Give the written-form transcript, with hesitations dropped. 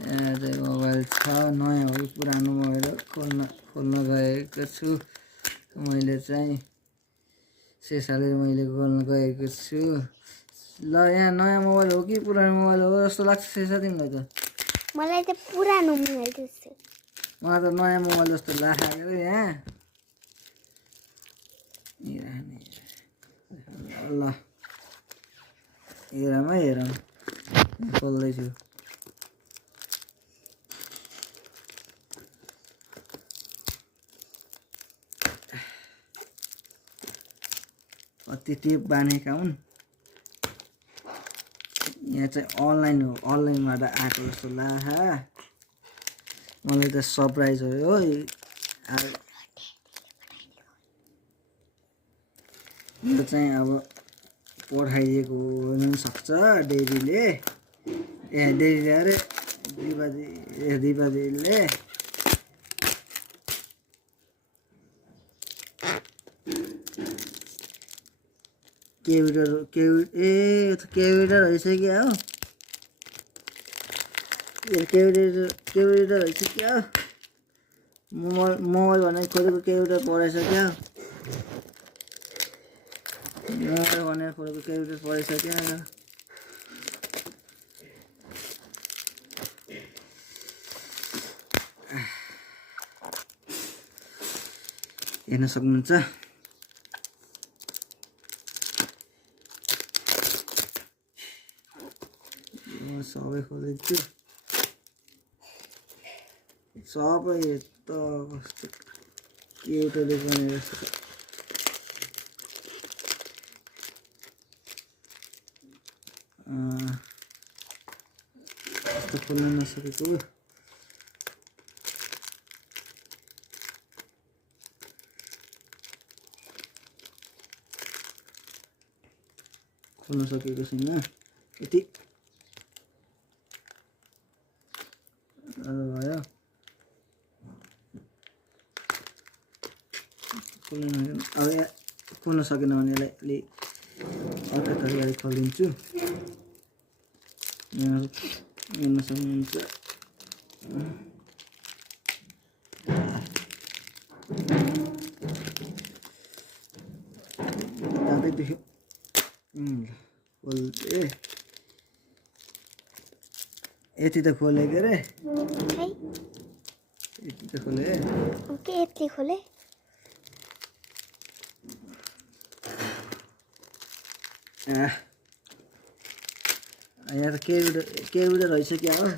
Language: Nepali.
चाहिँ मोबाइल छ नयाँ हो कि पुरानो भएर खोल्न गएको छु मैले चाहिँ शेषाले मैले खोल्न गएको छु ल यहाँ नयाँ मोबाइल हो कि पुरानो मोबाइल हो जस्तो लाग्छ शेषा तिमीलाई त मलाई त पुरानो मोबाइल जस्तो मलाई त नयाँ मोबाइल जस्तो लाग्यो यहाँ ल हेरौँ खोल्दैछु कति टेप बानेका हुन् यहाँ चाहिँ अनलाइन हो अनलाइनबाट आएको जस्तो लाग्यो मलाई त सरप्राइज हो यो चाहिँ अब पठाइदिएको हुन सक्छ डेरीले डेरीले अरे दिपाजीले केभिटर रहेछ क्या हो केभिटर रहेछ क्या हो मोबाइल भनेर खोलेको केभिटर परेछ क्या हो मोबाइल भनेर खोलेको केभिटर परेछ क्या हेर्न सक्नुहुन्छ सबै खोलिदिन्छु सबै त कस्तो क्युटले बनेर कस्तो खोल्न नसकेको खोल्न सकेको छैन यति भयो अब खोल्न सकेन भने यसलाई अर्को तरिकाले खोलिदिन्छु हेर्न सक्नुहुन्छ दादै देख्यो खोल्दै यति त खोले के रे यति त खोले ओके यति खोले यहाँ त केभिटर रहेछ क्या हो